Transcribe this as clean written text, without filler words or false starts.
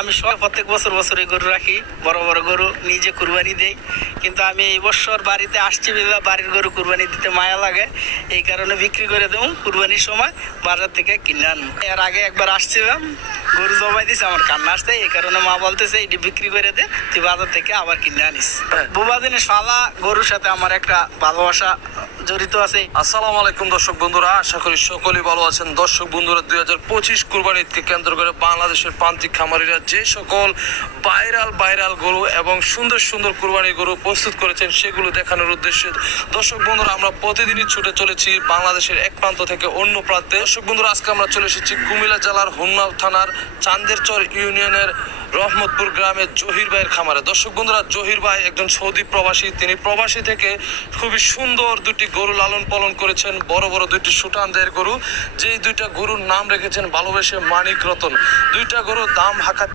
আমি প্রত্যেক বছর বছরই গরু রাখি, বড় বড় গরু নিজে কুরবানি দেই, কিন্তু আমি এই বছর বাড়িতে আসছি বিধা বাড়ির গরু কুরবানি দিতে মায়া লাগে, এই কারণে বিক্রি করে দেবো কুরবানির সময় বাজার থেকে কিনে আনবো। এর আগে একবার আসছিলাম, গরু জবাই দিছে, আমার কান্না আসছে, এই কারণে মা বলতেছে এটি বিক্রি করে দে, তুই বাজার থেকে আবার কিনে আনিস। বুবা দিনে শালা গরুর সাথে আমার একটা ভালোবাসা জড়িত আছে। আসসালামু আলাইকুম দর্শক বন্ধুরা, আশা করি সকলেই ভালো আছেন। দর্শক বন্ধুরা, 2025 কুরবানি ঈদকে কেন্দ্র করে বাংলাদেশের প্রান্তিক খামারিরা যে সকল ভাইরাল গরু এবং সুন্দর সুন্দর কুরবানি গরু প্রস্তুত করেছেন সেগুলো দেখানোর উদ্দেশ্যে দর্শক বন্ধুরা আমরা প্রতিদিনই ছুটে চলেছি বাংলাদেশের এক প্রান্ত থেকে অন্য প্রান্তে। দর্শক বন্ধুরা, আজকে আমরা চলে এসেছি কুমিল্লা জেলার হোমনা থানার চান্দেরচর ইউনিয়নের রহমতপুর গ্রামের জহির ভাইয়ের খামারে। দর্শক বন্ধুরা, জহির ভাই একজন সৌদি প্রবাসী, তিনি প্রবাসী থেকে খুবই সুন্দর দুটি গরু লালন পালন করেছেন, বড় বড় দুইটি সুটানদের গরু, যেই দুইটা গরুর নাম রেখেছেন ভালোবেসে মানিক রতন। দুইটা গরুর দাম হাঁকা